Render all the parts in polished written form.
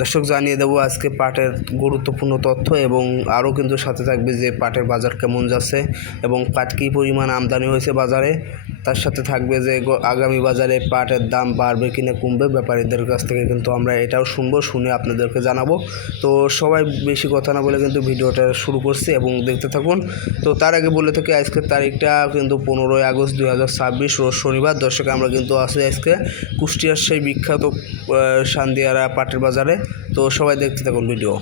দর্শক জানিয়ে দেবো আজকে পাটের গুরুত্বপূর্ণ তথ্য এবং আরও কিন্তু সাথে থাকবে যে পাটের বাজার কেমন যাচ্ছে এবং পাট কী পরিমাণ আমদানি হয়েছে বাজারে, তার সাথে থাকবে যে আগামী বাজারে পাটের দাম বাড়বে কিনা কমবে, ব্যাপারীদের কাছ থেকে কিন্তু আমরা এটাও শুনবো, শুনে আপনাদেরকে জানাবো। তো সবাই বেশি কথা না বলে কিন্তু ভিডিওটা শুরু করছি এবং দেখতে থাকুন। তো তার আগে বলে থাকি আজকের তারিখটা কিন্তু 15ই আগস্ট 2026 রোজ শনিবার। দর্শক আমরা কিন্তু আছি আজকে কুষ্টিয়ার সেই বিখ্যাত সান্দিয়ারা পাটের বাজারে। তো সবাই দেখতে থাকুন ভিডিও,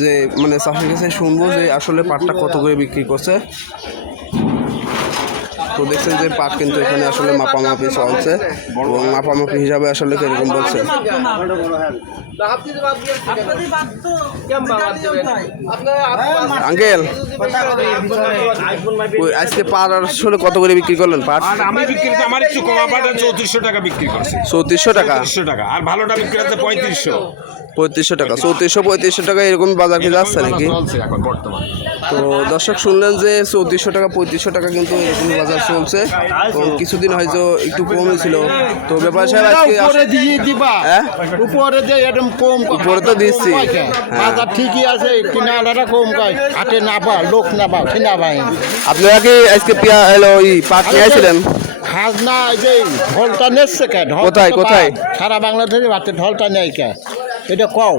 যে মানে চাষির কাছে শুনবো যে আসলে পাটটা কত করে বিক্রি করছে। তো দেখছেন যে পাট কিন্তু এখানে আসলে মাপামাপি চলছে এবং মাপামাপি হিসাবে আসলে কিরকম বলছে। আঙ্কেল আজকে পাট আসলে কত করে বিক্রি করলেন? পাট আমি বিক্রি করতে আমার একটু কমা পাট 3400 টাকা বিক্রি করছি। 3400 টাকা? 3400 টাকা। আর ভালোটা বিক্রি করতে 3500 টাকা। 3400 টাকা এরকম বাজার কি যাচ্ছে নাকি এখন বর্তমানে? তো দর্শক শুনলেন যে 3400 টাকা 3500 টাকা কিন্তু এরকম বাজার চলছে। তো কিছুদিন হয়তো একটু কমই ছিল। তো ব্যাপার সাহেব আজকে উপরে তো দিচ্ছি, বাজার ঠিকই আছে, কিনারা কম কয়, হাটে না পা লোক না পা কিনা পাই। আপনারা কি আজকে পাট নিয়েছিলেন? হাজ না যে ঢোলটা নেচ্ছে কে? কোথায় কোথায়? সারা বাংলাদেশে বাড়তে ঢোলটা নেই কে? এটা কও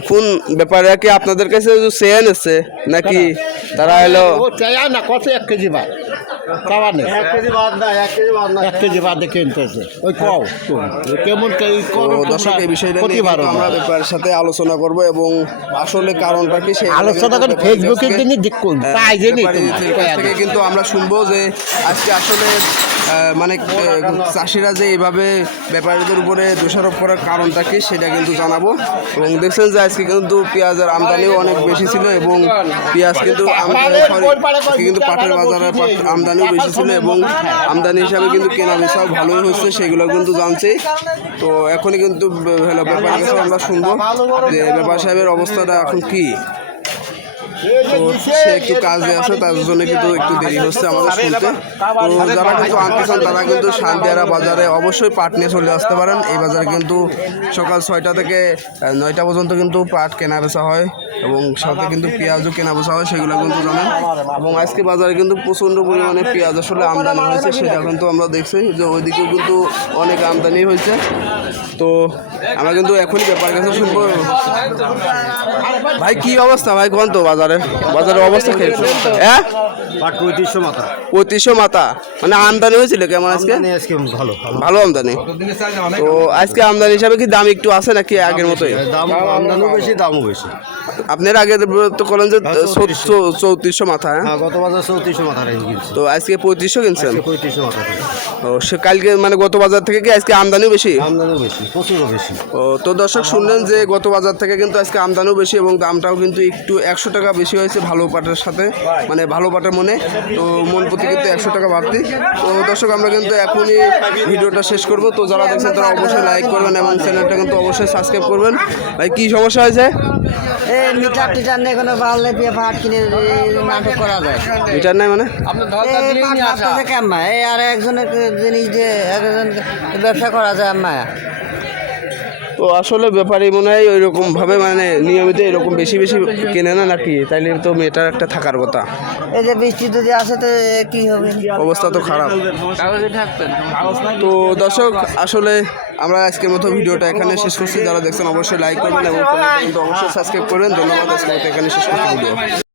এখন ব্যাপারে কি আপনাদের কাছে চেয়ে নিচ্ছে নাকি তারা এলো? ও চায়া না, কত 1 কেজি বাদ খাবার নেই, 1 কেজি বাদ না, 1 কেজি বাদে কিনতেছে। ওই কও কেমন দর্শক এই বিষয়টা নিয়ে আমরা ব্যাপারের সাথে আলোচনা করব এবং আসলে কারণটা কি সেই আলোচনা করে ফেসবুকের দিনে দেখুন তাই জানি থেকে কিন্তু আমরা শুনবো যে আজকে আসলে মানে চাষিরা যে এইভাবে ব্যাপারীদের উপরে দোষারোপ করার কারণটা কি সেটা কিন্তু জানাবো। এবং দেখছেন যে আজকে কিন্তু পেঁয়াজের আমদানিও অনেক বেশি ছিল এবং পেঁয়াজ কিন্তু কিন্তু পাটের বাজারে আমদানিও বেশি ছিল এবং আমদানি হিসাবে কিন্তু কেনা বেচাও ভালোই হচ্ছে, সেগুলো কিন্তু জানছি। তো এখনই কিন্তু ব্যাপারীর কাছে আমরা শুনবো যে ব্যাপার সাহেবের অবস্থাটা এখন কি। তো সে একটু কাজে আছে, তার জন্য কিন্তু একটু দেরি হচ্ছে আমাদের শুনতে। তো যারা কিন্তু আনতে চান তারা কিন্তু সান্দিয়ারা বাজারে অবশ্যই পাট নিয়ে চলে আসতে পারেন। এই বাজারে কিন্তু সকাল 6টা থেকে 9টা পর্যন্ত কিন্তু পাট কেনা বেচা হয় এবং সাথে কিন্তু পেঁয়াজও কেনা বেচা হয়, সেগুলো কিন্তু জানেন। এবং আজকে বাজারে কিন্তু প্রচণ্ড পরিমাণে পেঁয়াজ আসলে আমদানি হয়েছে, সেটা কিন্তু আমরা দেখছি যে ওইদিকেও কিন্তু অনেক আমদানি হয়েছে। তো আমরা কিন্তু এখনই ব্যাপার কাছে শুনবো। ভাই কি অবস্থা ভাই কোন তো বাজারের অবস্থা খেয়েছে? হ্যাঁ 3500 মাথা মানে আমদানি হয়েছিল কেমন আজকে? ভালো আমদানি। তো আজকে আমদানি হিসাবে কি দাম একটু আছে নাকি আগের মতোই? আমদানিও বেশি, দামও বেশি। আপনারা আগে তো বলেন যে 3400 মাথা। হ্যাঁ গত বাজার 3400 মাথা কিনছি, তো আজকে 3500 কিনছেন? 3500 মাথা। ও সে কালকে মানে গত বাজার থেকে কি আজকে আমদানিও বেশি? আমদানিও বেশি, প্রচুরও বেশি। ও তো দর্শক শুনলেন যে গত বাজার থেকে কিন্তু আজকে আমদানিও বেশি এবং দামটাও কিন্তু একটু 100 টাকা বেশি হয়েছে ভালো পাটের সাথে, মানে ভালো পাটের মনে। তো মন প্রতি কিন্তু 100 টাকা বাড়তি। তো দর্শক আমরা কিন্তু এখনই ভিডিওটা শেষ করব। তো যারা দেখছেন তারা অবশ্যই লাইক করবেন এবং চ্যানেলটা কিন্তু অবশ্যই সাবস্ক্রাইব করবেন। ভাই কি সমস্যা হয়েছে? মিটার টিটার নেই, কোনো বাড়লে দিয়ে ভাট কিনে নাটক করা যায়। মিটার নাই মানে কেমন এই আর একজনের জিনিস দিয়ে একজন ব্যবসা করা যায় আম্মা। তো আসলে ব্যাপারী মনে হয় ওই রকমভাবে মানে নিয়মিত এরকম বেশি বেশি কেনে না নাকি? তাইলে তো মেয়েটার একটা থাকার কথা। এই যে বৃষ্টি যদি আসে তো কি হবে, অবস্থা তো খারাপ। তো দর্শক আসলে আমরা আজকের মতো ভিডিওটা এখানে শেষ করছি। যারা দেখছেন অবশ্যই লাইক করবেন এবং অবশ্যই সাবস্ক্রাইব করবেন। ধন্যবাদ। আজকের মতো এখানে শেষ করছি ভিডিও।